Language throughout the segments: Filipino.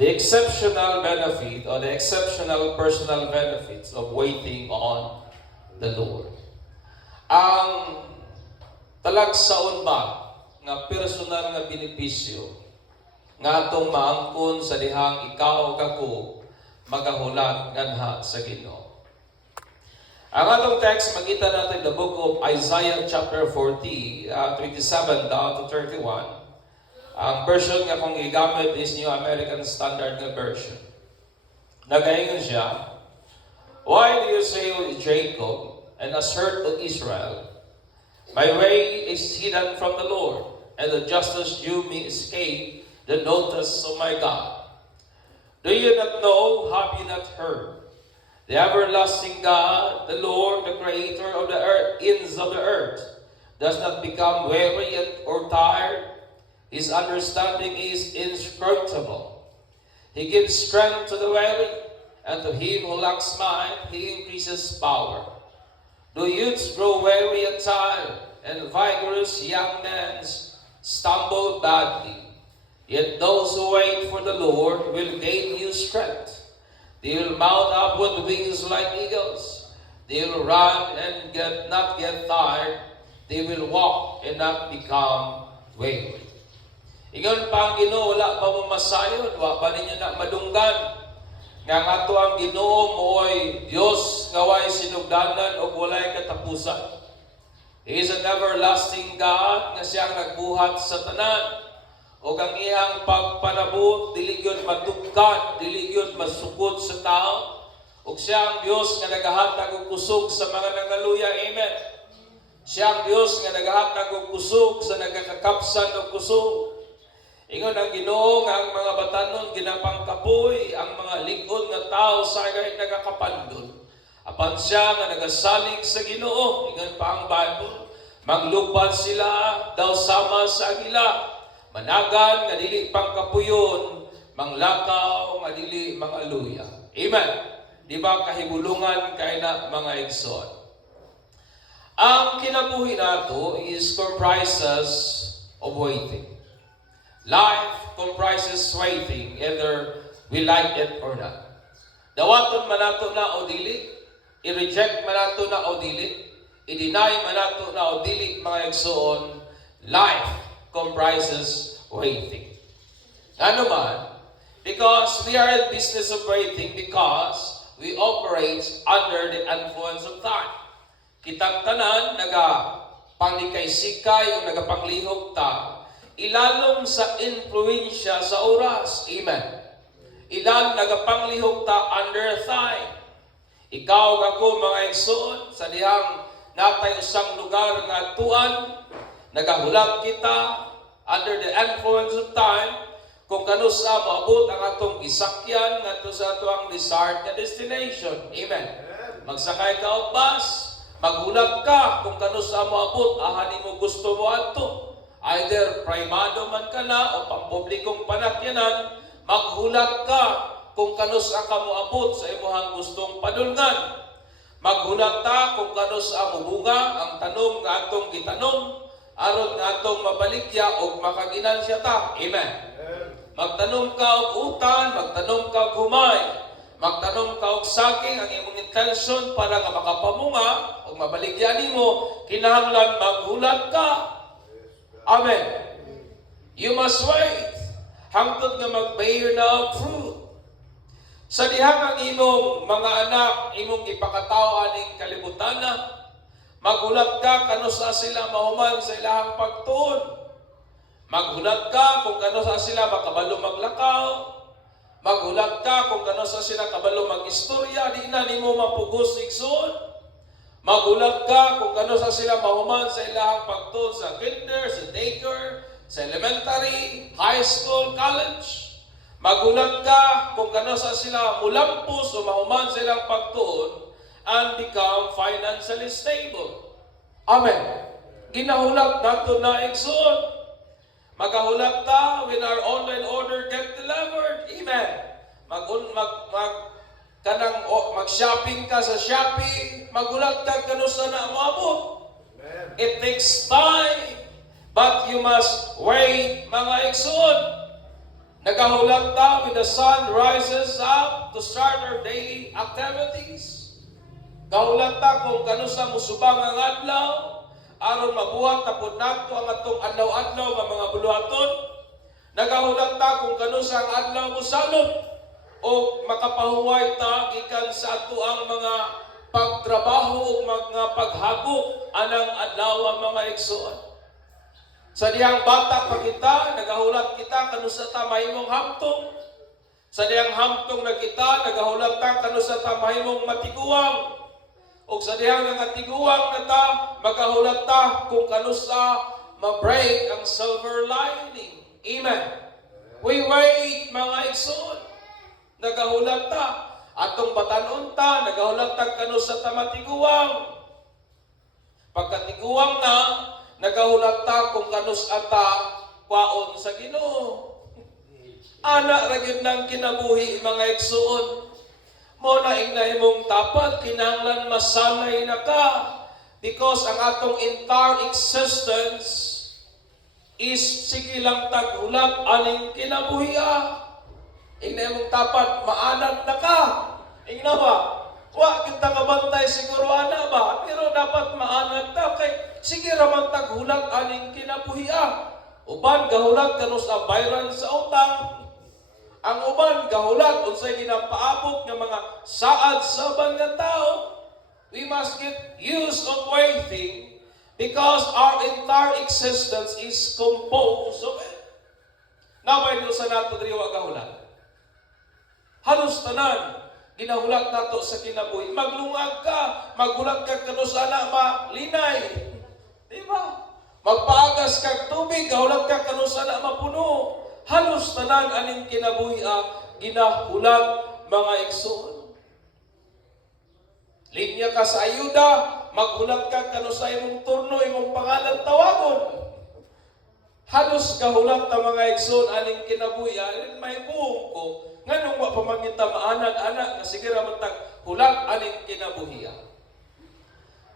the exceptional benefit or the exceptional personal benefits of waiting on the Lord. Ang talagsaon ba nga personal nga benepisyo nga atong maangkon sa dihang ikaw kako magahulat nganha sa Ginoo. Ang atong text makita natin the book of Isaiah chapter 40, 27 down to 31. Ang version nga kung gigamit is New American Standard nga version. Nagaingon siya, "Why do you say, O Jacob, and assert, O Israel, my way is hidden from the Lord, and the justice due me escape the notice of my God? Do you not know, have you not heard? The everlasting God, the Lord, the creator of the earth, ends of the earth, does not become weary or tired. His understanding is inscrutable. He gives strength to the weary, and to him who lacks mind, he increases power. Do youths grow weary and tired, and vigorous young men stumble badly? Yet those who wait for the Lord will gain new strength. They will mount up with wings like eagles. They will run and not get tired. They will walk and not become weary." Ingon pa ang Ginoo, wala pa mo masayon, wa pa ninyo na madunggan. Nga ato ang Ginoo mo'y Dios nga way sinugdanan o walay katapusan. He is an everlasting God nga siyang nagbuhat sa tanan. O ang iyang pagpanabot, dili gyud matugkad, dili gyud masukod sa tao. O siya ang Dios nga nagahatag og kusog sa mga nangaluya. Amen. Siya ang Dios nga nagahatag og kusog sa nagakakapsan og kusog. Ingon ang Ginoo nga ang mga batanon ginapangkapoy, ang mga ligon nga tao sa agay nagakapandon. Apan siya nga nagasalig sa Ginoo, ingon pa ang Bible, maglupad sila daw sama sa agila, managan nga dili pangkapuyon, manglakaw nga dili mangaluya. Amen. Di ba kahibulungan kay na mga igsoon? Ang kinabuhi nato is comprises of waiting. Life comprises waiting, either we like it or not. Dawaton manato na o dili, i-reject manato na o dili, i-deny manato na o dili, mga igsoon, life comprises waiting. Ano man? Because we are in business of waiting because we operate under the influence of time. Kitang tanan, nagapanglikay-sikay o nagapanglihok ta, ilalom sa influensya sa oras. Amen. Ilan nagapanglihok ta under time. Ikaw ako mga igsoon sa dihang natay usang lugar nga tuan, nagahulat kita under the influence of time kung kano sa maabot ang atong gisakyan ngadto sa atong desired na destination. Amen. Magsakay ka og bus, maghulat ka kung kano sa maabot ahan mo gusto mo adto. Either primado man ka na o pampublikong panakyanan, maghulat ka kung kanus ang kamuabot sa imuhang gustong padulngan. Maghulat ta kung kanus ang mubunga ang tanom nga atong gitanom, aron nga atong mabaligya o makaginansya ta. Amen. Magtanom ka og utan, magtanom ka og humay, magtanom ka og saging, ang imong intention para nga makapamunga o mabaligya nimo, kinahanglan maghulat ka. Amen. You must wait hangtod nga mag-bear na og fruit. Sa dihang ang imong mga anak, imong ipakataw aning kalibutan na, maghulat ka kano sa sila mahuman sa ilahang pagtuon. Maghulat ka kung kano sa sila makabalo maglakaw. Maghulat ka kung kano sa sila kabalo mag-istorya, di na nimo mapugos igsoon. Magulat ka kung kano sa sila mahuman sa ilahang pagtuon sa kinder, sa daycare, sa elementary, high school, college. Magulat ka kung kano sa sila mulampos o mahuman sa ilang pagtuon and become financially stable. Amen. Ginahulat nato na igsoon. Magahulat ta when our online order get delivered. Amen. Mag-shopping ka sa Shopee, magulat ka kano sa na moabot. It takes time, but you must wait, mga igsoon. Nagahulat ta when the sun rises up to start our daily activities. Gahulat ta kung kanusa musubang ang adlaw, aron mabuhat na pud nato ang atong adlaw-adlaw nga mga buluhaton. Nagahulat ta kung kanusa ang adlaw mosalot o makapahuway ta gikan sa ato ang mga pagtrabaho o mga paghagop anang adlaw ang mga igsoon. Sa diyang bata pa kita, nagahulat kita kanusa ta mahimong hamtong. Sa diyang hamtong na kita, nagahulat ta kanusa ta mahimong matiguang. O sa diyang nangatiguang na ta, magahulat ta kung kanusa ma-break ang silver lining. Amen. We wait, mga igsoon. Nagahulat ta. Atong batanon ta, nagahulat ta kanusa ta matiguang. Pagkatiguang na, nagahulat ta kung kanusa ta kwaon sa Ginoo. Ana ra gyud nang kinabuhi, mga igsoon. Mo na ingnay mong dapat kinahanglan masanay na ka because ang atong entire existence is sige lang taghulat aning kinabuhiya. Ingnay mong dapat maanad na ka. Ingna ba? Wa kita kabantay siguro ana ba? Pero dapat maanad ta kay sige ra man taghulat aning kinabuhiya. Uban gahulat kanus sa bayran sa utang. Ang uban gahulat unsay ginapaabot nga mga saad sa nga tao. We must get used of waiting because our entire existence is composed of it. Nabay nyo sa nato diri wa gahulat. Halos tanan ginahulat nato sa kinabuhi. Maglungag ka, maghulat ka kanus ana malinay. Di ba? Magpaagas kag tubig, gahulat ka kanus ana mapuno. Halos tanan aning kinabuhi ginahulat, mga igsoon. Linya ka sa ayuda, maghulat ka kanusay imong turno, imong pangalan tawagon. Halos kahulat ta, mga igsoon aning kinabuhi, may buong ko nganong wa pa mangita maanan-anak nga sige ra man tag hulat aning kinabuhi.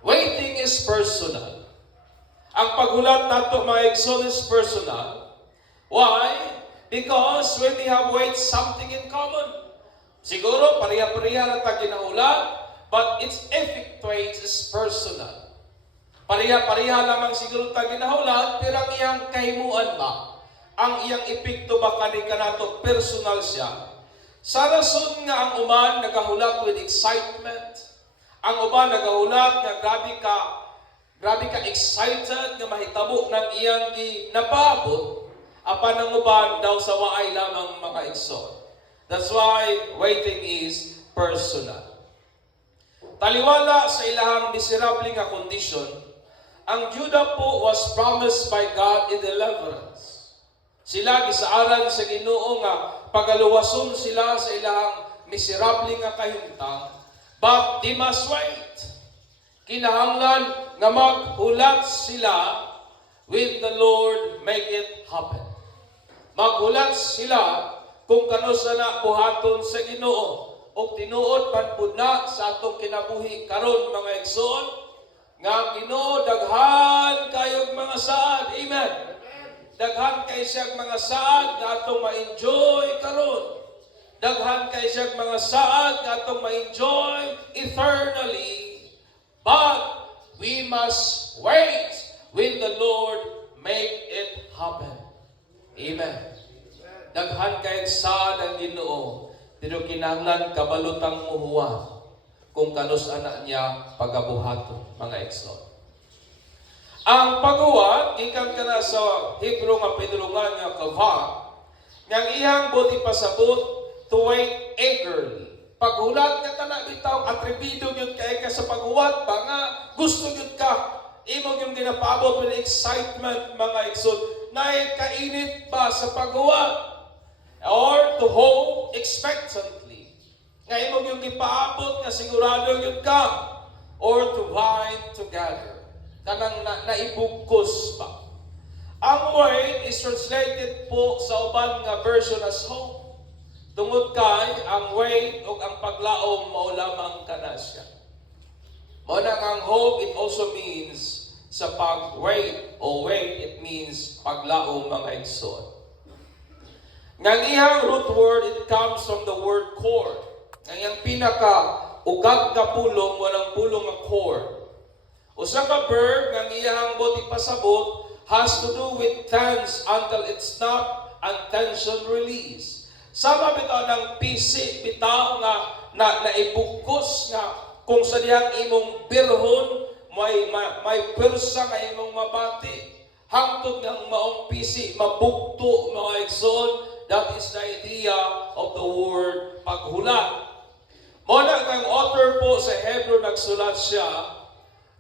Waiting is personal. Ang paghulat nato, mga igsoon, is personal. Why? Because when we have wait something in common. Siguro pareha-pareha na ta ginahulat, but its effectuates is personal. Pareha-pareha lamang siguro ta ginahulat, pero ang iyang kahimuan ba? Ang iyang epekto ba kanato personal siya? Sa rason nga ang uman nagahulat with excitement, ang uban nagahulat nga grabe ka excited nga mahitabo ng iyang ginapaabot, apan ang uban daw sa waay lamang, mga igsoon. That's why waiting is personal. Taliwala sa ilahang miserable nga kondisyon, ang Juda po was promised by God in deliverance. Sila gisaaran sa Ginoo nga pagaluwason sila sa ilahang miserable nga kahimtang, but they must wait. Kinahanglan nga maghulat sila when the Lord make it happen. Maghulat sila kung kanusa na buhaton sa Ginoo o tinuod man pud na sa atong kinabuhi karon, mga igsoon, nga Ginoo daghan kayog mga saad. Amen. Daghan kay siyang mga saad nga atong ma-enjoy karon. Daghan kay siyang mga saad nga atong ma-enjoy eternally. But we must wait when the Lord make it happen. Amen. Daghan kayong saad ang Ginoo, pero kinahanglan kabalutang muhuwa kung kanus anak niya pagabuhaton, mga igsoon. Ang paghuwat gikan kana sa Hebrew nga pinulungan nga kavah, nga iyang buti pasabot to wait eagerly. Paghulat nga kana bitaw atribido gyud kay ka sa paghuwat ba nga gusto gyud ka. Imo yung ginapaabot with excitement, mga igsoon. Nay kainit ba sa paghuwat? Or to hope expectantly. Nga imo yung gipaabot nga sigurado yun ka. Or to bind together. Kanang naibugkos pa. Ang word is translated po sa uban nga version as hope. Tungod kay ang wait o ang paglaom mao lamang kana siya. Mao na ang hope, it also means sa pag-wait o wait, it means paglaom, mga igsoon. Nga iyang root word, it comes from the word cord. Nga iyang pinaka-ugag na pulong, walang pulong nga cord. Usa ka verb nga iyang bot ipasabot has to do with tense until it's not and tension release. Sama bitaw ng pisi bitaw nga naibukos nga kung sa diyang imong birhon may pwersa nga imong mabati. Hangtod ng maong pisi mabukto mga igsoon. That is the idea of the word paghulat. Muna ng author po sa Hebrew nagsulat siya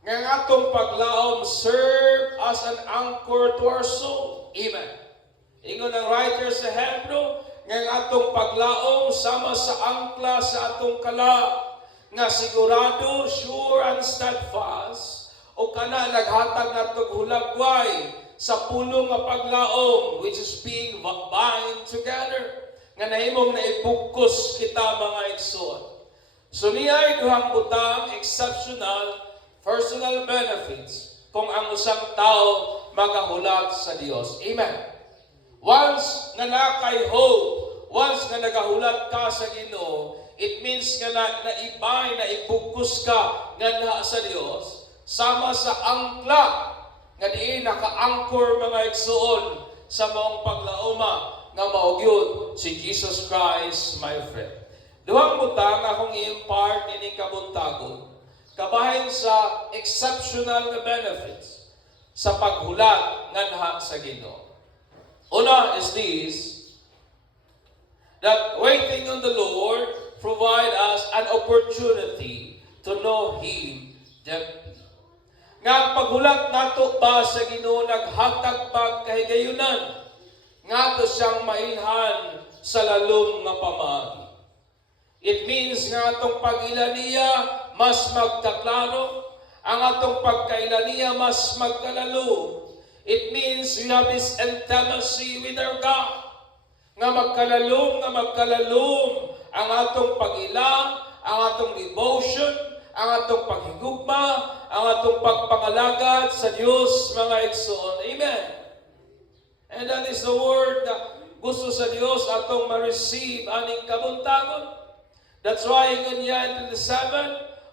nga atong paglaom serve as an anchor to our soul. Amen. Ingon ang writer sa Hebrew nga atong paglaom sama sa angkla sa atong kala nga sigurado, sure and steadfast o kana naghatag natong hulagway sa pulong nga paglaom which is being bind together nga nahimong naibukos kita mga igsoon. So niya duhang butang exceptional personal benefits kung ang usang tao magahulat sa Dios. Amen. Once nga nakay hope, once nga nagahulat ka sa Ginoo, it means nga naibay, naibukos ka nga na sa Dios, sama sa angkla nga diin naka-anchor mga igsoon sa maong paglaoma nga maugyod si Jesus Christ, my friend. Duhang butang akong i-impart ini kabuntagon kabahin sa exceptional na benefits sa paghulat nganha sa Ginoo. Una is this, that waiting on the Lord provide us an opportunity to know Him deeply. Nga paghulat nato ba sa Ginoo naghatag pag kahigayunan nga to siyang mailhan sa lalong nga pamaagi. It means nga atong pag-ila niya mas magkaklaro, ang atong pagkaila niya mas magkalalo. It means we have this intimacy with our God. Nga magkalalom ang atong pag-ila, ang atong devotion, ang atong paghigugma, ang atong pagpangalagad sa Diyos mga igsoon. Amen. And that is the word na gusto sa Diyos atong ma-receive aning kabuntagon. That's why ingon niya in the 7,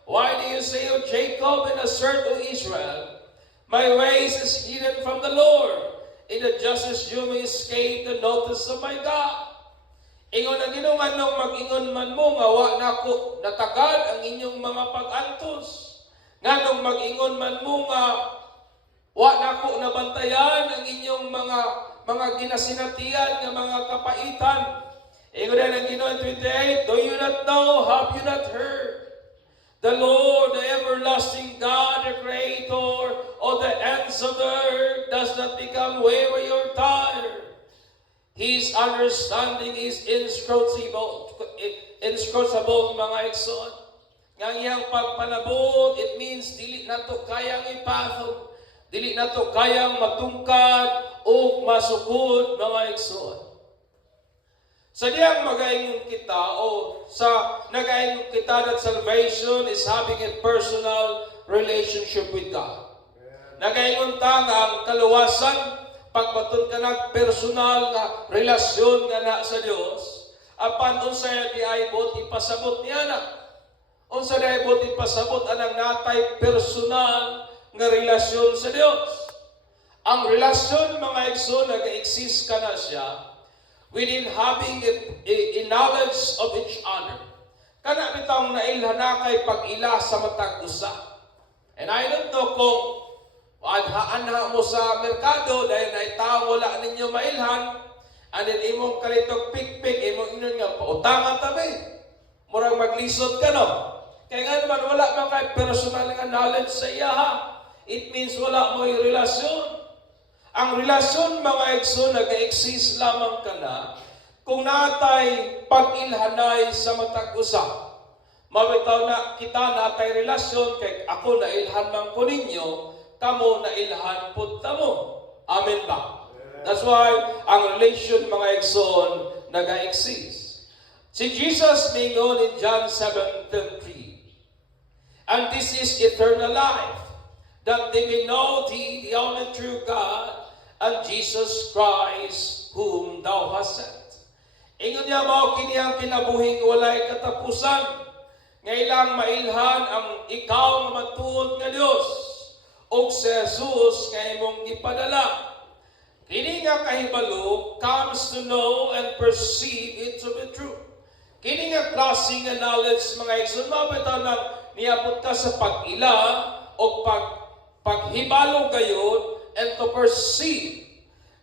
why do you say, O Jacob, and assert, O Israel, my ways is hidden from the Lord. In the justice you may escape the notice of my God. Ingon ang Ginoo nganong mag-ingon man mo nga wa nako natagad ang inyong mga pag-antos. Nganong mag-ingon man mo nga wa nako nabantayan ang inyong mga ginasinatian nga mga kapaitan. Ingon ang Ginoo 28, do you not know, have you not heard? The Lord, the everlasting God, the Creator of the ends of the earth, does not become weary or tired. His understanding is inscrutable, mga igsoon. Nga iyang pagpanabot, it means dili nato kayang ipathog, dili nato kayang matungkad o masugod, mga igsoon. Sa diyang magaingon kita o sa nagaingon kita that salvation is having a personal relationship with God. Nagaingon ta nga ang kaluwasan pagbaton ka ng personal nga relasyon nga na sa Dios. Apan unsay diaybot ipasabot niya na. Unsa diaybot ipasabot anang natay personal nga relasyon sa Dios. Ang relasyon mga igsoon nag-exist ka na siya within having a knowledge of each other. Kana bitang nailhanakay pag-ila sa matag usa. And I don't know kung anha mo sa merkado dahil naitaw wala ninyo mailhan, and then imong kalitok pikpik, imong inon nga pautangan tabi. Murang maglisod ka no. Kaya nga naman wala man kay personal nga knowledge sa iya ha. It means wala mo yung relasyon. Ang relasyon mga igsoon nag-exist lamang ka na kung natay pag-ilhanay sa matag usa. Mabitaw na kita natay relasyon kay ako na ilhan man ko ninyo, kamo na ilhan pud tamo. Amen ba? That's why ang relation mga igsoon nag-exist. Si Jesus mingon in John 7:3, and this is eternal life, that they may know thee, the only true God, and Jesus Christ, whom thou hast sent. Ingon niya mao kini ang kinabuhing walay katapusan. Ngailang mailhan ang ikaw nga matuod nga Dios ug si Jesus nga imong gipadala. Kini nga kahibalo comes to know and perceive it to be true. Kini nga klase nga knowledge mga igsoon mabitaw nang niabot ka sa pag-ila o paghibalo gayud and to perceive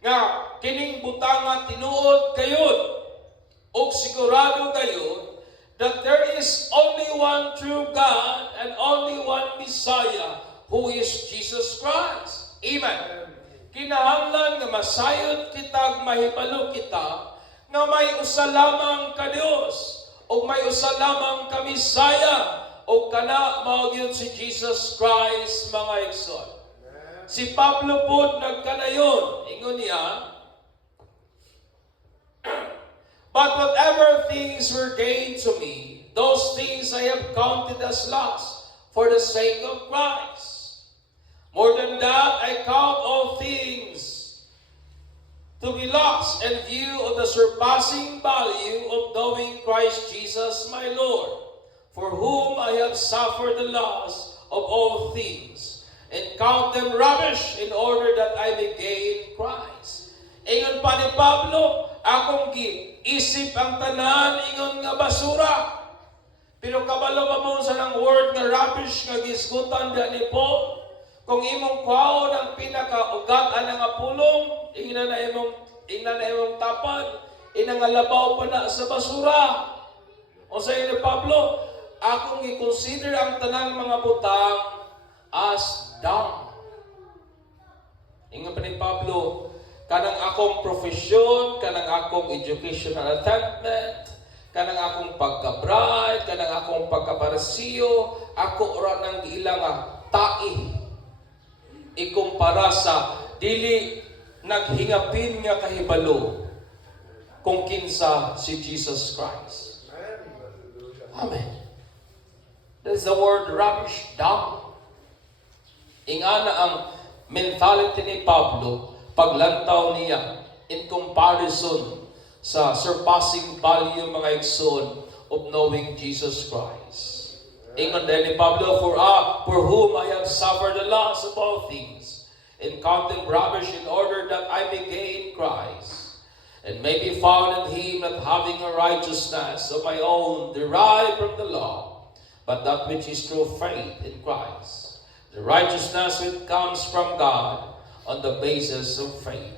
nga kining butang nga tinuod gayud o sigurado gayud that there is only one true God and only one Messiah who is Jesus Christ. Amen. Kinahanglan nga masayod kita, mahibalo kita, nga may usa lamang ka Dios, o may usa lamang ka Messiah, o kana mao gyud si Jesus Christ, mga igsoon. Si Pablo po nagkanayon, ingon niya, but whatever things were gained to me, those things I have counted as loss for the sake of Christ. More than that, I count all things to be lost in view of the surpassing value of knowing Christ Jesus my Lord, for whom I have suffered the loss of all things, and count them rubbish in order that I may gain Christ. Ingon pa ni Pablo, akong giisip ang tanan, ingon nga basura. Pero kabalo pa mo sa ng word nga rubbish nga gisgutan da ni Paul. Kung imong kwaon ang pinakaugat-an nga pulong, ingna na imong tapad, inangalabaw pa na sa basura. O sa ni Pablo, akong i-consider ang tanang mga butang as dung. Ingon pa ni Pablo, kanang akong profesyon, kanang akong educational attainment, kanang akong pagka-bride, kanang akong pagka-parasiyo, ako ora nang giilang tae. Ikumpara sa dili naghingapin nga kahibalo kung kinsa si Jesus Christ. Amen. That's the word rubbish, dung. Ingana ang mentality ni Pablo paglantaw niya in comparison sa surpassing value mga igsoon of knowing Jesus Christ. Ingon din ni Pablo, for whom I have suffered the loss of all things, and count them rubbish in order that I may gain Christ, and may be found in him, not having a righteousness of my own derived from the law, but that which is through faith in Christ, the righteousness which comes from God on the basis of faith.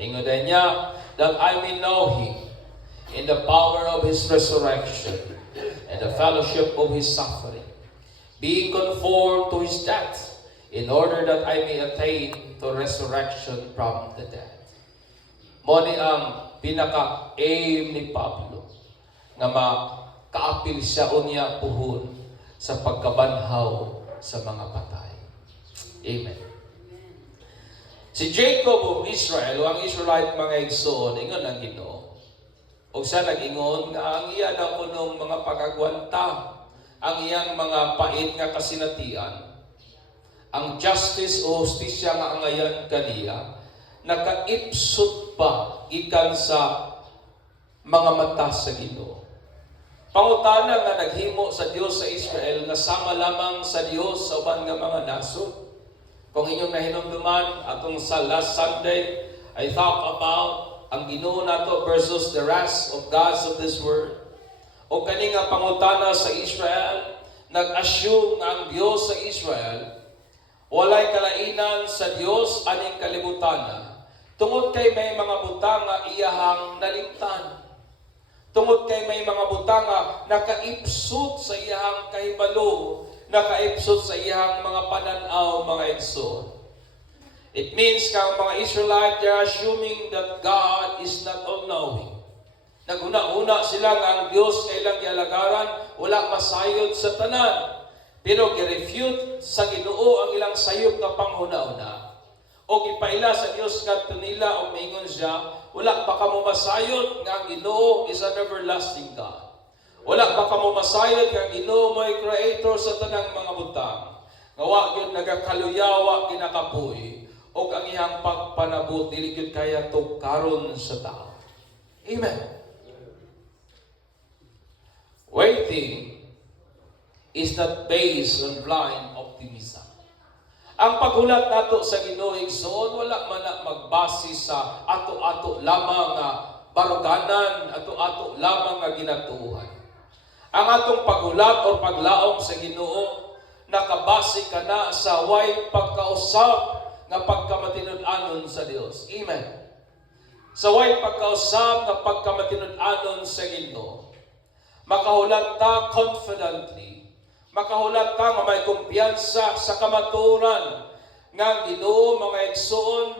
Ingon din niya, that I may know him in the power of his resurrection, and the fellowship of his suffering, being conformed to his death, in order that I may attain to resurrection from the dead. Moni ang pinaka-aim ni Pablo, nga makaapil siya unya puhon sa pagkabanhaw sa mga patay. Amen. Si Jacob of Israel, o ang Israelite mga igsoon, ingon ang Ginoo, o siya nag-ingon nga ang iya daw punong mga pagagwanta, ang iyang mga pait nga kasinatian, ang justice o hustisya nga angayan kaniya, nakaipsot pa ikan sa mga mata sa Ginoo. Pangutana nga naghimo sa Dios sa Israel nga sama lamang sa Dios sa uban nga mga nasod. Kung inyong nahinumduman atong sa last Sunday, I talk about ang Ginoo nato versus the rest of gods of this world. O kani nga pangutana sa Israel, nag-assume nga ang Dios sa Israel walay kalainan sa Dios aning kalibutana, tungod kay may mga butang nga iyahang nalimtan. Tungod kay may mga butang nga nakaipsot sa iyahang kahibalo, nakaipsot sa iyahang mga pananaw, mga igsoon. It means nga ang mga Israelites, they're assuming that God is not all-knowing. Naguna-una sila nga ang Diyos kailang gialagaran, wala masayod sa tanan. Pero gi-refute sa Ginoo ang ilang sayop nga panghuna-una. O gipaila sa Diyos kadto nila o maingon siya, wala pa kamo masayod nga ang Ginoo is an everlasting God. Wala pa kamo masayod nga ang Ginoo mo'y creator sa tanang mga butang. Nga wa gyud nagakaluyawa ginakapoy. O ang iyang pagpanabot, dili gyud kaya to karon sa tao. Amen. waiting is not based on blind optimism. Ang paghulat nato sa Ginoo igsoon wala man na magbase sa ato-ato lamang nga baruganan, ato-ato lamang nga ginatuuhan. Ang atong paghulat o paglaom sa Ginoo nakabase kana sa way pagkausap nga pagkamatinud-anon sa Dios. Amen. Sa way pagkausap nga pagkamatinud-anon sa Ginoo. Makahulat ta confidently. Makahulat ta nga may kumpiyansa sa kamaturan nga Ginoo mga igsoon,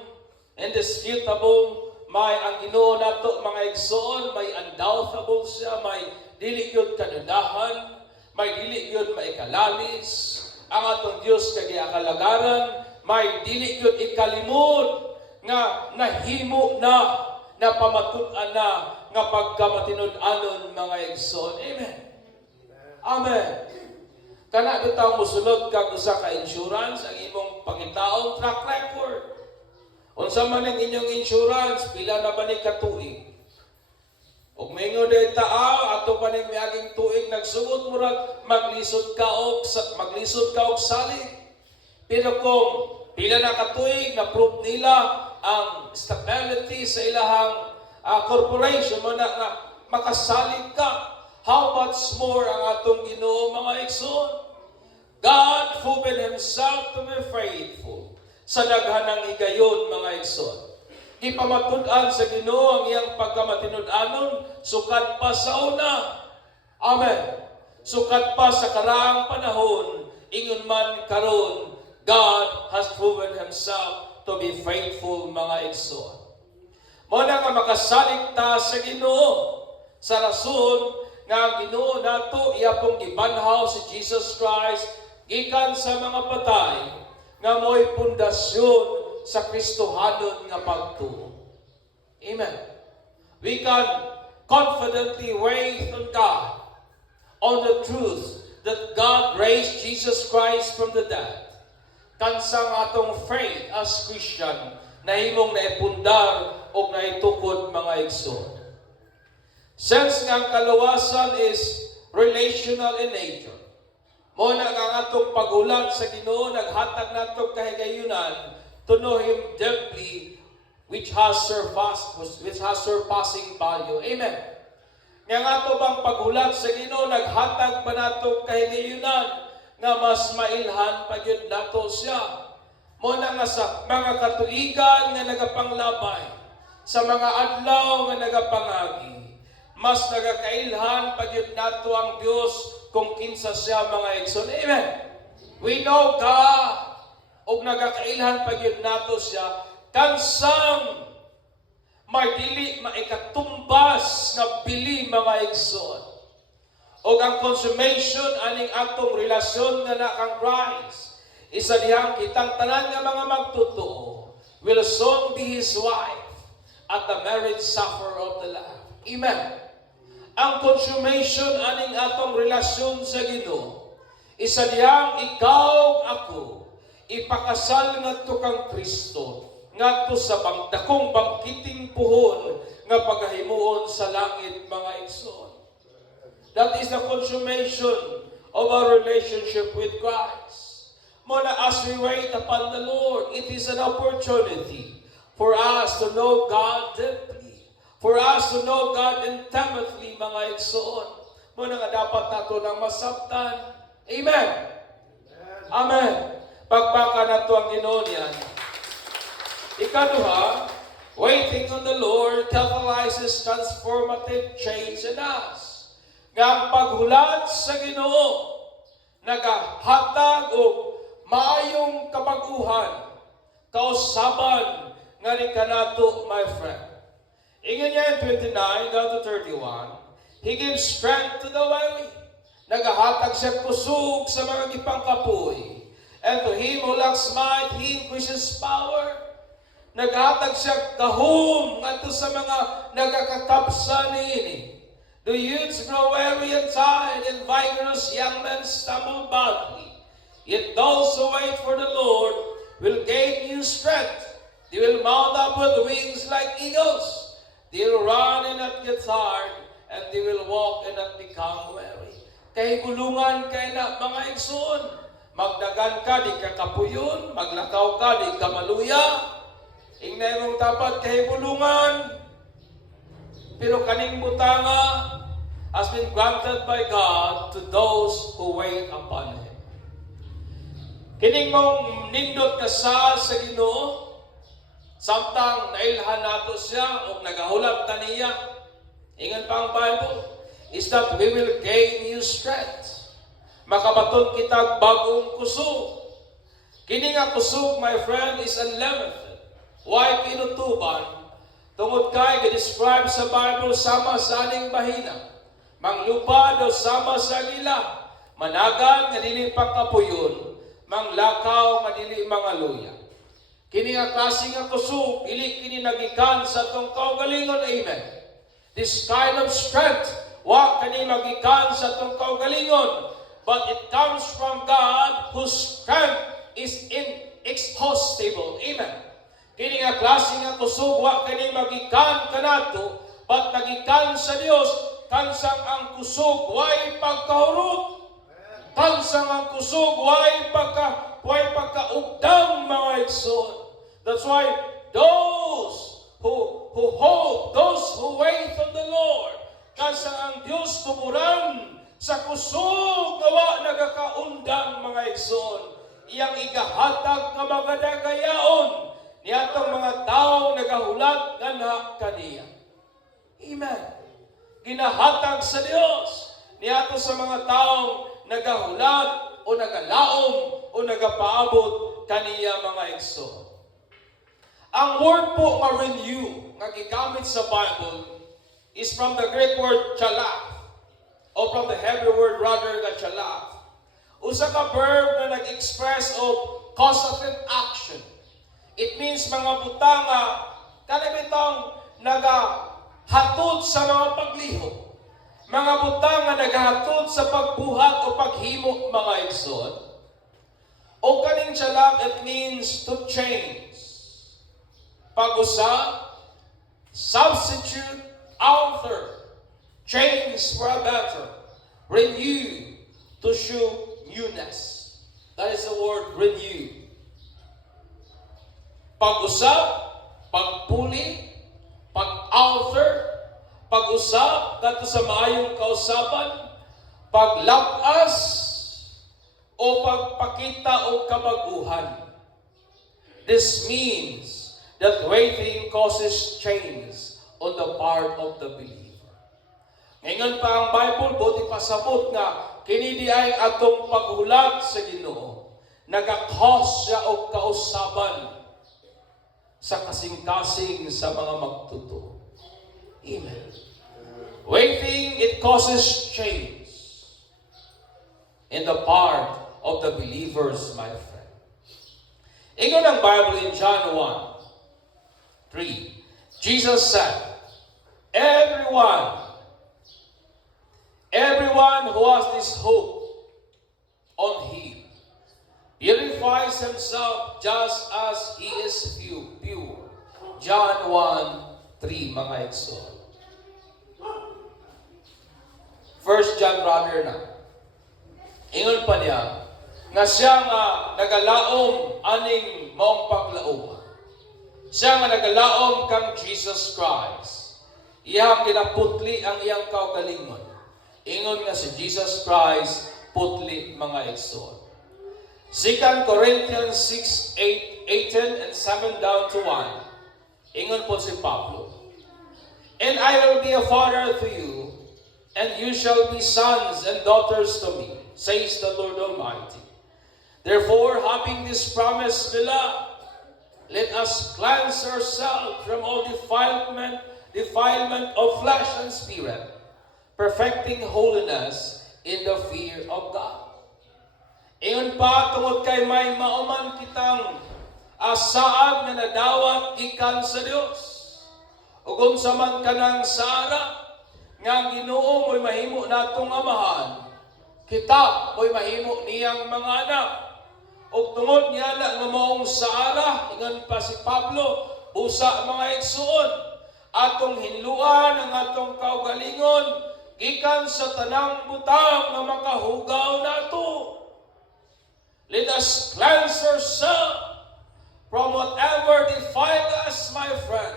indisputable, may ang Ginoo nato mga igsoon, may undoubtable siya, may dili gyud kadudahan, may dili gyud maikalalis, ang atong Dios kay akalagaran, may dili gyud ikalimod nga nahimo na napamatud-an na nga pagkamatinud-anon mga igsoon. Amen. Amen. Kana bitaw mosulod kag usa ka insurance ang imong pangitaon track record. Unsa man ang inyong insurance, pila na ba ni katuig? Ug mingo dayta ato pa ning miaging tuig nagsugod murag maglisod ka og salig. Pero kung pila na katuig na prove nila ang stability sa ilahang corporation mo na nga makasalig ka. How much more ang atong Ginoo mga igsoon? God proven Himself to be faithful sa daghanang higayon mga igsoon. Ipamatud-an sa Ginoo ang iyang pagkamatinud-anon sukat pa sa una. Amen. Sukat pa sa karaang panahon, ingon man karon, God has proven Himself to be faithful mga igsoon. Muna nga makasalig ta sa Ginoo sa rason nga ang Ginoo nato iya pong gibanhaw si Jesus Christ gikan sa mga patay nga mo'y pundasyon sa Kristohanon nga pagtuo. Amen. We can confidently wait on God, on the truth that God raised Jesus Christ from the dead. Kansang atong faith as Christian na himong naipundar o naitukod mga igsoon. Since nga ang kaluwasan is relational in nature, muna nga atong pagulat sa Ginoo naghatag nato kahigayunan to know Him deeply, which has surpassing value. Amen. Nga ato bang pagulat sa Ginoo naghatag pa nato kahigayunan nga mas mailhan pa gyud nato siya. Muna nga sa mga katuigan nga nagapanglabay, sa mga adlaw nga nagapangagi, mas nagakailhan pagyud nato ang Dios kung kinsa siya mga igsoon. Amen. We know God og nagakailhan pagyud nato siya kansang may dili maikatumbas nga bili mga igsoon. Og ang consummation aning atong relasyon nga na kang Christ isa dihang kitang tanan nga mga magtotoo will soon be His wife at the marriage supper of the Lamb. Amen. Ang consummation aning atong relasyon sa Ginoo isa diyang ikaw ako ipakasal ngadto kang Kristo ngadto sa dakong bangkiting puhon nga pagahimuon sa langit mga igsoon. That is the consummation of our relationship with Christ. Muna as we wait upon the Lord, it is an opportunity for us to know God deeply, for us to know God intimately, mga igsoon. Muna nga dapat nato nang masabtan. Amen. Amen. Pagpaka nato ang Ginoo niyan. Ikaduha, waiting on the Lord catalyzes transformative change in us. Nga ang paghulat sa Ginoo nagahatag og maayong kabaguhan, kausaban nga ni kanato, my friend. Ingon niya in 29 down to 31, He gives strength to the weary. Nagahatag siya kusog sa mga gipangkapoy. And to him who lacks might, He increases power. Nagahatag siya gahom ngadto sa mga nagakakapsa niini. The youths grow weary and tired, and vigorous young men stumble badly. Yet those who wait for the Lord will gain new strength. They will mount up with wings like eagles. They will run and not get tired, and they will walk and not become weary. kahigulungan kay na mga igsoon. Magdagan ka, di ka kapuyon. Maglakaw ka, di ka maluya. Ingnay mong dapat kahigulungan. Pero kaning butanga has been granted by God to those who wait upon Him. Kining mong nindot ka sa Ginoo, samtang nailhan nato siya o nagahulat ta niya, ingan pa ang Bible, is that we will gain new strength. Makabaton kita bagong kusog. Kini nga kusog, my friend, is unlimited. Why kinutuban? Tungod kay gi-describe sa Bible sama sa aning bahina. Manglupad o sama sa gila. Managan nga dili pagkapuyon. Manglakaw nga dili mangaluya. Kini nga klase nga kusog, dili kini nagikan sa tong kaugalingon. Amen. This kind of strength, wa kani magikan sa tong kaugalingon, but it comes from God whose strength is inexhaustible. Amen. Kini nga klase nga kusog, wa kani magikan kanato, but nagikan sa Dios. Kansang ang kusog, way pagkahurot. Kansang ang kusog, way pagkaugdang mga igsoon. That's why those who hope, those who wait on the Lord, kansang ang Diyos tumuran sa kusog gawa nagakaundang mga igsoon. Iyang igahatag nga mga dagayaon niyatong mga tao nagahulat nga na kaniya. Amen. Ginahatag sa Dios niyato sa mga taong nagahulat o nagalaom o nagapaabot kaniya mga igsoon. Ang word po nga renew nga gigamit sa Bible is from the Greek word chalak o from the Hebrew word rather nga chalak. Usa ka verb na nag-express of causative action. It means mga butanga kalibitang nagahatod sa mga paglihok. Mga butanga nagahatod sa pagbuhat o paghimo mga igsoon. O kaning chalak, it means to change. Pag-usa, substitute, alter, change for a better, renew, to show newness. That is the word renew. Pag-usap, pagpuli, pag-alter, pag-usap dato sa maayong kausapan, paglapas, o pagpakita o kabaguhan. This means that waiting causes change on the part of the believer. Ngayon pa ang Bible, buti pasabot nga, kini di ay atong paghulat sa Ginoo, nagakos siya o kausaban sa kasing-kasing sa mga magtuto. Amen. Waiting, it causes change in the part of the believers, my friend. Ingon ang Bible in John 1:3. Jesus said, Everyone who has this hope on Him purifies himself just as He is pure. John 1:3, mga igsoon. 1 John rather na. Ingon pa niya, nga siya nga nagalaom aning maong paglaom. Siya nga nagalaom kang Jesus Christ. Iyang ginaputli ang iyang kaugalingon. Ingon nga si Jesus Christ, putli mga igsoon. 2 Corinthians 6:8 and 7 down to 1. Ingon po si Pablo. And I will be a father to you, and you shall be sons and daughters to me, says the Lord Almighty. Therefore, having this promise, beloved, let us cleanse ourselves from all defilement of flesh and spirit, perfecting holiness in the fear of God. Ingon pa, tungod kay may mauman kitang asaag na nadawat gikan sa Dios. Ug unsa man kanang sara nga Ginoo mo'y mahimo natong amahan, kita mo'y mahimo niyang mga anak. Ug tungod niya nga maong sara, ingon pa si Pablo, busa mga igsuon, atong hinluan ang atong kaugalingon gikan sa tanang butang nga makahugaw nato. Let us cleanse ourselves from whatever defile us, my friend.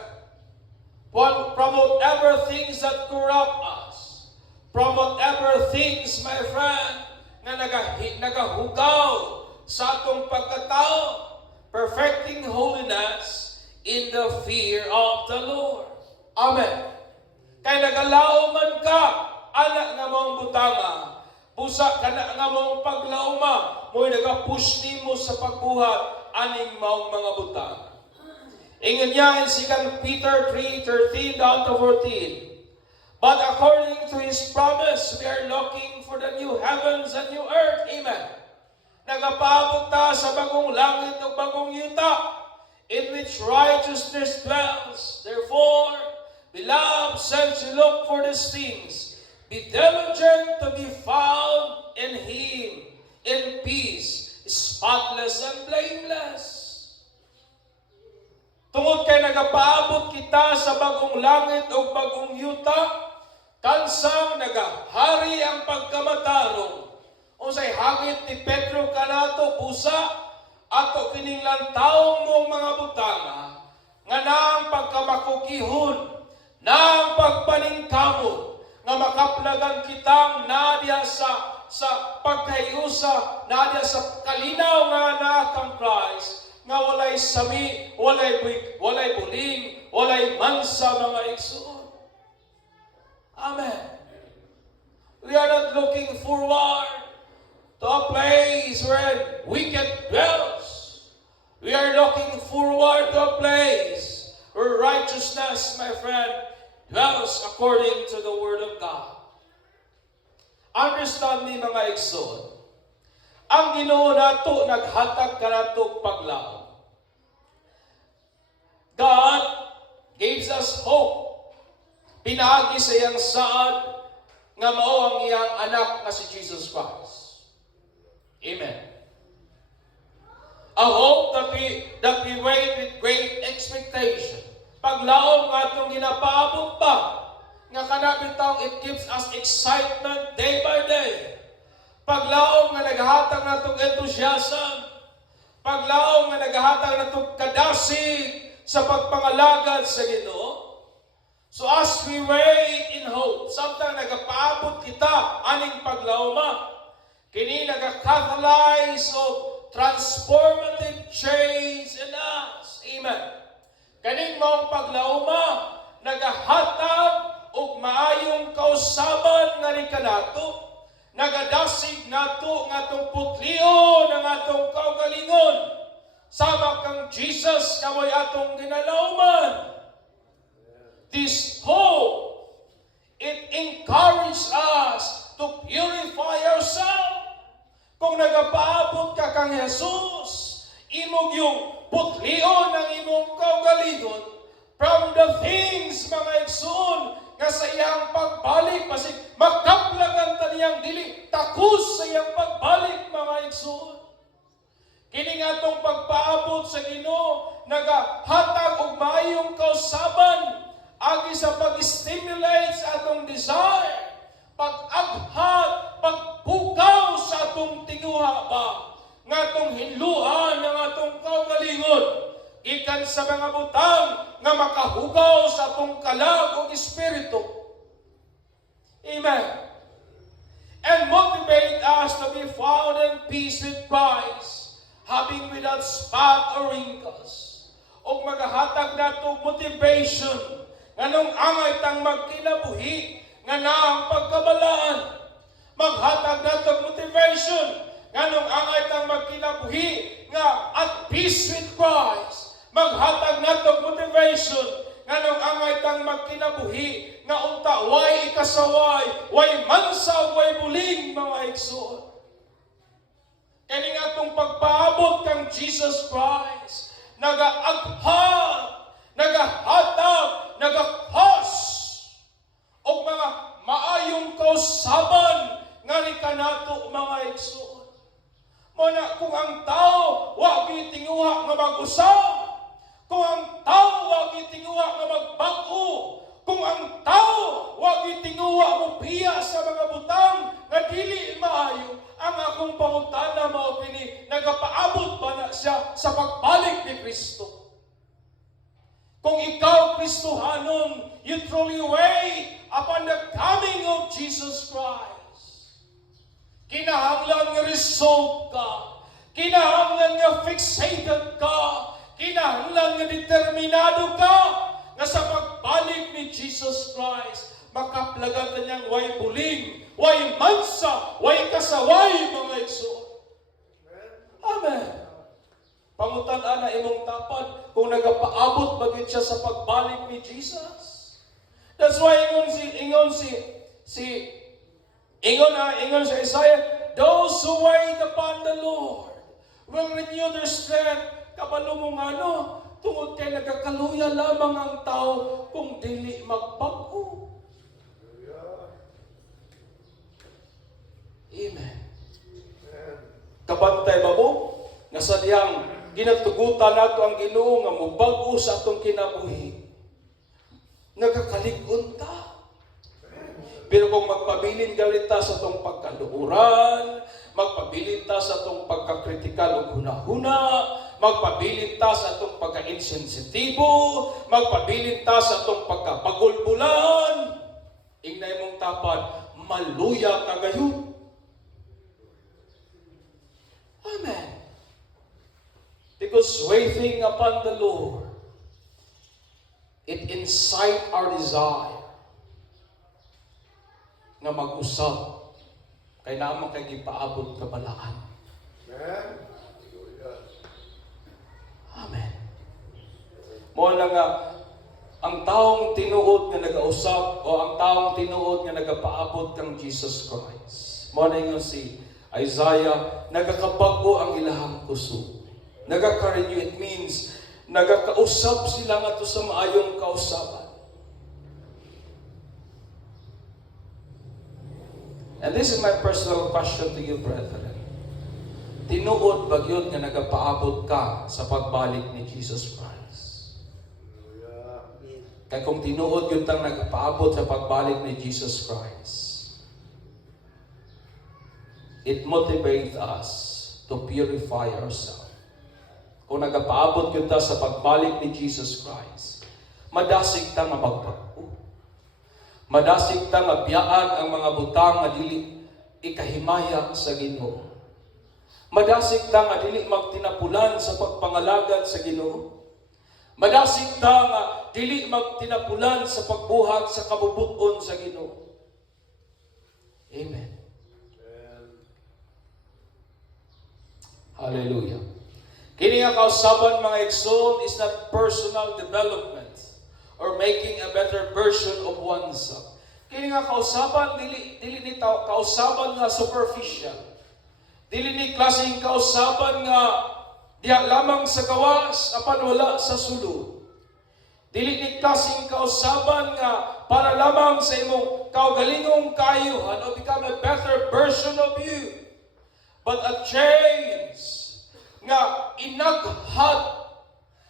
From whatever things that corrupt us. From whatever things, my friend, na nagahugaw sa atong pagkatao. Perfecting holiness in the fear of the Lord. Amen. Kay nagalaw man ka, anak nga mong butanga, busa ka na nga mong paglauma, mo'y nagapush nimo sa pagbuhat, aning maong mga butanga. Ingon niya in 2 Peter 3:13 down to 14. But according to His promise, we are looking for the new heavens and new earth. Amen. Nagapaabot ta sa bagong langit o bagong yuta, in which righteousness dwells. Therefore, beloved, since you look for these things, be diligent to be found in Him, in peace, spotless and blameless. Tungod kay nagapaabot kita sa bagong langit o bagong yuta, kansang nagahari ang pagkamatarong. Unsay hagit ni Pedro kanato busa, ato kininglan taong mong mga butanga, nga naang pagkamakukihon, naang pagpaningkamon, nga makaplagan kitang nadya sa pagkayusa, nadya sa kalinaw nga anak ang Christ, nga walay sami, walay buling, walay mansa mga igsoon. Amen. We are not looking forward to a place where wicked dwells. We are looking forward to a place where righteousness, my friend, dwells according to the Word of God. Understand me mga igsoon. Ang Ginoo nato naghatag kanato paglaom. God gives us hope. Pinaagi sa iyang saad nga mao ang iyang anak nga si Jesus Christ. Amen. A hope that we wait with great expectation. Paglaom nga itong ginapaabot pa, nga kanabitaw, it gives us excitement day by day. Paglaom nga naghatag na itong enthusiasm. Paglaom nga naghatag na itong kadasig sa pagpangalagad sa Ginoo. So as we wait in hope, samtang nagapaabot kita aning paglaoma, kini nagakatalyze of transformative change in us. Amen. Kaning maong paglaoma, nagahatag og maayong kausaban nga ni kanato, nagadasig nato nga atong putlion ang atong kaugalingon, sama kang Jesus kamoy atong ginalauman. This hope, it encourages us to purify ourselves. Kung nagapaabot ka kang Jesus, imog yung putlion ng imong kaugalingon from the things, mga igsoon, nga sa iyang pagbalik, basig makaplagan ta niyang dili, takus sa iyang pagbalik, mga igsoon. Kini nga itong pagpaabot sa Ginoo, nagahatag og maayong kausaban, agi sa pag-stimulate sa atong desire, pag-aghat, pagpukaw sa atong tinguha ba, nga atong hinluhan ng atong kaugalingon, ikan sa mga butang nga makahugaw sa atong kalag o espiritu. Amen. And motivate us to be found in peace with Christ, having without spot or wrinkles. O magahatag nato motivation, nganong angay tang magkinabuhi, nga naang pagkabalaan. Maghatag nato motivation, nganong angay tang magkinabuhi, nga at peace with Christ. Maghatag nato motivation, nganong angay tang magkinabuhi, nga unta way ikasaway, way mansa, way buling, mga igsoon. Kani nga itong pagpaabot kang Jesus Christ, nagaaghat, nagahatag, nagakos, o mga maayong kausaban nga ni kanato, mga igsoon. Muna kung ang tao wag itinguha nga mag-usab, kung ang tao wag itinguha nga magbago, Kung ang tao wag itinguha mo biya sa mga butang nga dili maayo, ang akong pangutana mao kini, nagapaabot ba na siya sa pagbalik ni Kristo? Kung ikaw Kristohanon, you truly wait upon the coming of Jesus Christ. Kinahanglan nga resolve ka, kinahanglan nga fixated ka, kinahanglan nga determinado ka, nga sa pagbalik ni Jesus Christ, makaplagan kanyang way buling, way mansa, way kasaway, mga igsoon. Amen. Pangutan-an na imong tapad kung nagapaabot ba gyud siya sa pagbalik ni Jesus. That's why ingon sa Isaiah, those who wait upon the Lord will renew their strength. Kabalo mo nga tungod kay nagakaluya lamang ang tao kung dili magbago. Amen. Kabantay ba mo? Nga sadyang ginatugutan nato ang Ginoo nga mobago sa atong kinabuhi. Nagakalig-on ta. Pero kung magpabilin galita sa itong pagkaluuran, magpabilin ta sa itong pagkakritikal o hunahuna, magpabilin ta sa itong pagka-insensitibo, magpabilin ta sa itong pagkapagulbulan, ingnay mong tapad, maluya ka gayon. Amen. Because waiting upon the Lord, it incite our desire nga mag-usab kay naman kay gipaabot kabalaan. Amen. Mo na nga ang taong tinuod nga nagausab o ang taong tinuod nga nagapaabot kang Jesus Christ. Mo na nga si Isaiah, nagakabago ang ilahang puso. Nagaka-renew, it means nagakausab sila nga to sa maayong kausaban. And this is my personal question to you, brethren. Tinuod ba gyud nga nagapaabot ka sa pagbalik ni Jesus Christ? Kaya kung tinuod gyud tang nagapaabot sa pagbalik ni Jesus Christ, it motivates us to purify ourselves. Kung nagapaabot gyud ta sa pagbalik ni Jesus Christ, madasig ta nga magbago. Madasig ta nga biyaan ang mga butang nga dili ikahimaya sa Ginoo. Madasig ta nga dili magtinapulan sa pagpangalagad sa Ginoo. Madasig ta nga dili magtinapulan sa pagbuhat sa kabubuton sa Ginoo. Amen. Hallelujah. Kini nga kausaban, mga igsoon, is not personal development or making a better version of oneself. Kini nga kausaban, dili ni kausaban nga superficial. Dili ni klaseng kausaban nga diha lamang sa gawas apan wala sa sulod. Dili ni klaseng kausaban nga para lamang sa imong kaugalingong kaayuhan or become a better version of you. But a change nga inaghat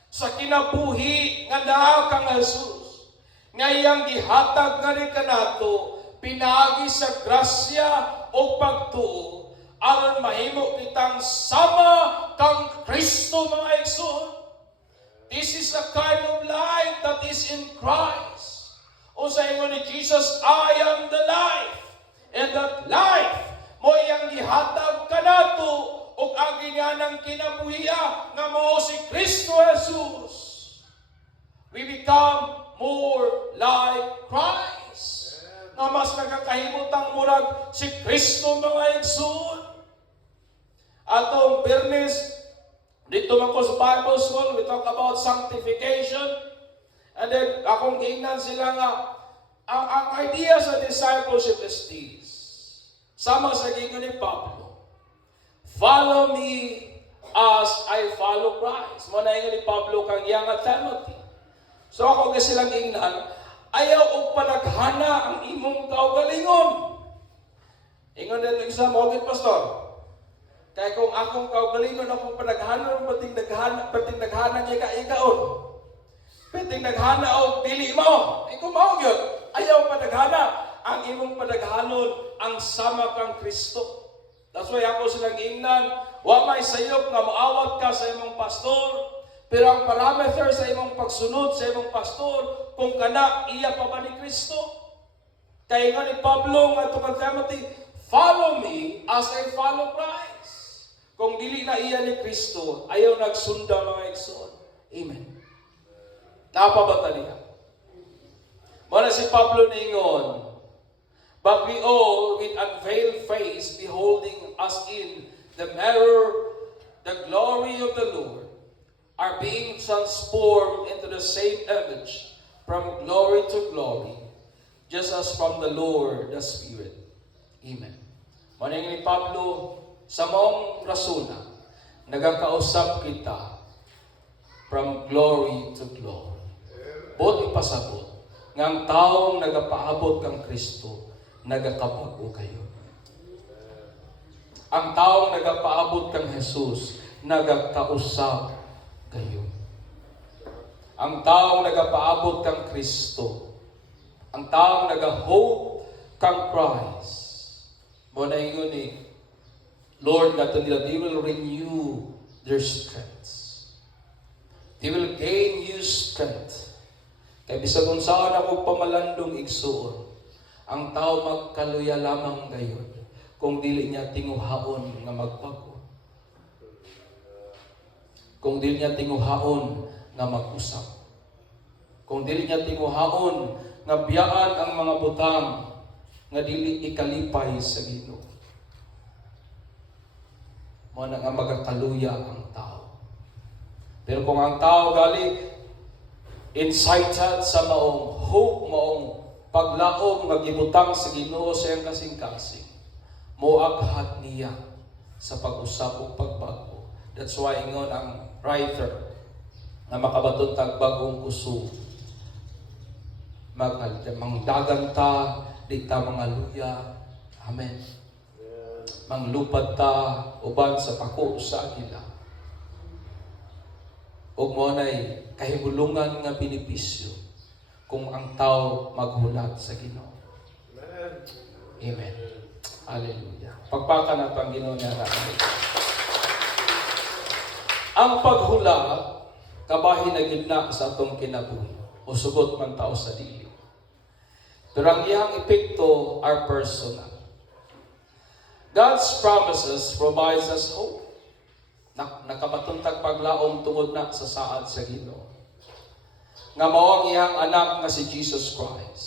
sa kinabuhi nga naa kang Jesus, nga iyang gihatag nga rin kanato, pinagi sa grasya o pagtuo, aron mahimo kitang sama kang Kristo, mga igsoon. This is the kind of life that is in Christ. O sa ingon ni Jesus, I am the life, and that life mo iyang gihatag kanato, ug agi niya ng kinabuhiya nga mao si Kristo Jesus. We become more like Christ. Nga mas nagakahimutang murag si Kristo, mga igsoon. Atong Bernes, dito man ko sa Bible School, we talk about sanctification. And then akong giingnan sila nga ang idea sa discipleship is this. Sama sa gingon ni Pablo, follow me as I follow Christ. Mo na ingon ni Pablo kang iyang Timothy. So ako nga silang ingnan, ayaw og panaghana ang imong kaugalingon. Ingon din isa mo gid pastor. Kay kung akong kaugalingon akong panaghana pating naghana niya kaon. Pwedeng naghana o dili mo. Ikaw mao gyud. Ayaw padaghana. Ang imong padaghanon ang sama kang Kristo. That's why ako silang ingnan, wa may sayop nga moawat ka sa imong pastor, pero ang parameter sa imong pagsunod sa imong pastor, kung kana iya pa ba ni Kristo? Kaya nga ni Pablo nga kay Timothy, follow me as I follow Christ. Kung dili na iya ni Kristo, ayaw nagsunda mga igsoon. Amen. Napabata niya. Muna si Pablo ningon, but we all, with unveiled face, beholding us in the mirror, the glory of the Lord, are being transformed into the same image, from glory to glory, just as from the Lord, the Spirit. Amen. Maning ni Pablo, sa maong rasuna, nagakausap kita from glory to glory. Bot ipasabot, ngang taong nagapaabot kang Kristo, nagakabago kayo. Ang taong nagapaabot kang Jesus, nagakausap kayo. Ang taong nagapaabot kang Kristo, ang taong nagahope kang Christ, mo na ingon ni Lord, nga nila, they will renew their strengths. They will gain you strength. Kaya bisag kung saan ako pamalandong igsuon, ang tao magkaluya lamang gayon kung dili niya tinguhaon nga magbago. Kung dili niya tinguhaon nga mag-usap. Kung dili niya tinguhaon nga biyaan ang mga butang nga dili ikalipay sa Ginoo. Mo na nga magakaluya ang tao. Pero kung ang tao gali incited sa maong hope, maong paglaom nga gibutang sa Ginoo sa iyang kasing-kasing, moaghat niya sa pag-usap o pagbago. That's why ingon ang writer na makabaton tag bagong kusog, mangdagan ta, di ta mga luya. Amen. Manglupad ta, uban sa pako sa agila. Ug mo nay kahibulungan nga benepisyo kung ang tao maghulat sa Ginoo. Amen. Hallelujah. Pagpaka na pang Ginoo niya natin. Ang paghula, kabahin na gidna sa atong kinabuhi, o sugot man tao sa dili. Pero ang iyang epekto are personal. God's promises provides us hope. Nakabatuntag paglaom tungod na sa saad sa Ginoo. Nga mao ang iyang anak nga si Jesus Christ.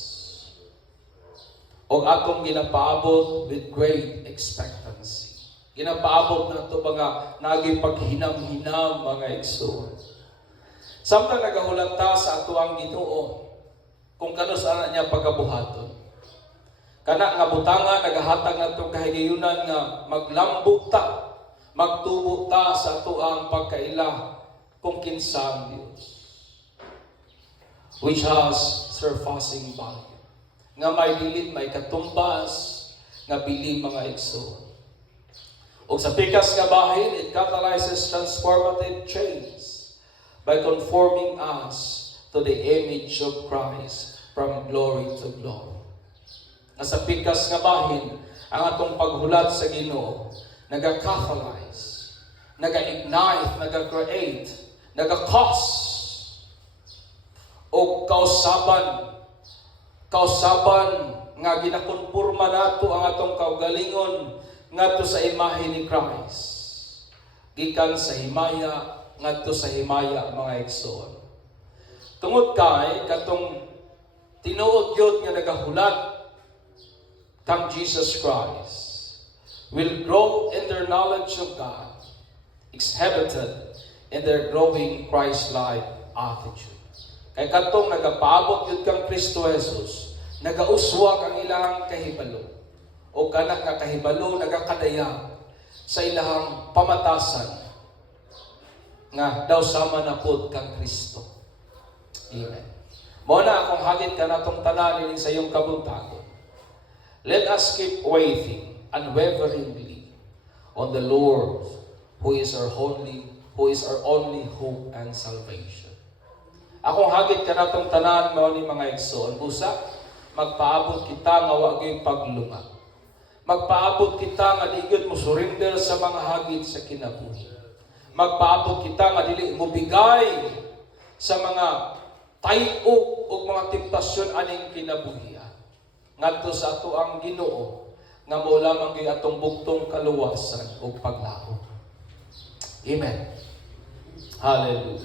O atong ginapaabot with great expectancy. Ginapaabot na ito mga naging paghinam-hinam mga igsoon. Samtang nagahulat ta sa ato ang Ginoo kung kanus ana niya pagabuhaton. Kana nga butanga nagahatag na itong kahigayunan nga maglambo ta, magtubo ta sa ato ang pagkaila kung kinsa ang Dios, which has surpassing value. Nga may dilit, may katumbas, nga bili mga igsoon. O sa pikas nga bahin, it catalyzes transformative change by conforming us to the image of Christ from glory to glory. Nga sa pikas nga bahin, ang atong paghulat sa Ginoo, naga-catalyze, naga-ignite, naga-create, naga-cause, o kausaban nga ginakonporma nato ang atong kaugalingon ngadto sa imahe ni Christ. Gikan sa himaya ngadto sa himaya mga igsoon. Tungod kay katong tinuod gyud nga nagahulat kang Jesus Christ will grow in their knowledge of God, exhibited in their growing Christ-like attitude. Kay katong nagapaabot yun kang Kristo Jesus, nagauswag ang ilang kahibalo. O kanak nga kahibalo, nagakadayang sa ilang pamatasan nga daw sama na pod kang Kristo. Amen. Muna akong hagit ka na itong tananin sa iyong kabuntagon. Let us keep waiting unwaveringly on the Lord who is our only hope and salvation. Akong hagit kanatong tanan mao ni mga igsoon, busa magpaabot kita nga wa gyud paglunga. Magpaabot kita nga di gyud mo surrender sa mga hagit sa kinabuhi. Magpaabot kita nga dili mo bigay sa mga tayo o mga temptasyon aning kinabuhi. Ngadto sa ato ang Ginoo nga mao lamang gyud atong bugtong kaluwasan ug paglaom. Amen. Hallelujah.